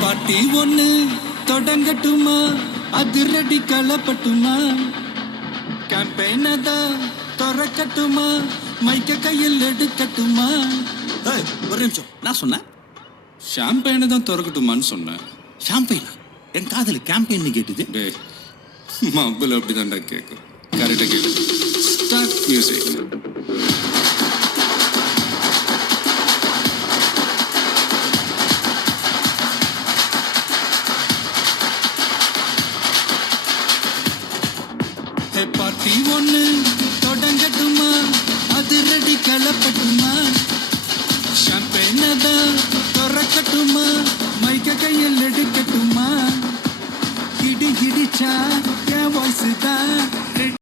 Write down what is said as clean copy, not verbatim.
பாட்டி ஒண்ணு தொடங்கட்டுமா, அதிரடி களப்பட்டுமா, கேம்பெயினை தான் திறக்கட்டுமா, மைக்க கையில் எடுக்கட்டுமா. ஒரு நிமிஷம், நான் சொன்னேன் ஷாம்பெயினை தான் திறக்கட்டுமான்னு சொன்னேன். ஷாம்பெயினா? என் காதல் கேம்பெயின் கேட்டுது. டே மப்பிள் அப்படிதான்டா கேட்கும். கரெக்டாக கேளு. Start music. பார்ட்டி ஒண்ணு தொடங்கட்டுமா, அதிரடி களப்பட்டுமா, ஷாம்பெயினை தான் திறக்கட்டுமா, மைக்க கையில் எடுக்கட்டுமா, கிடி கிடிச்சா என் வாய்ஸ் தான்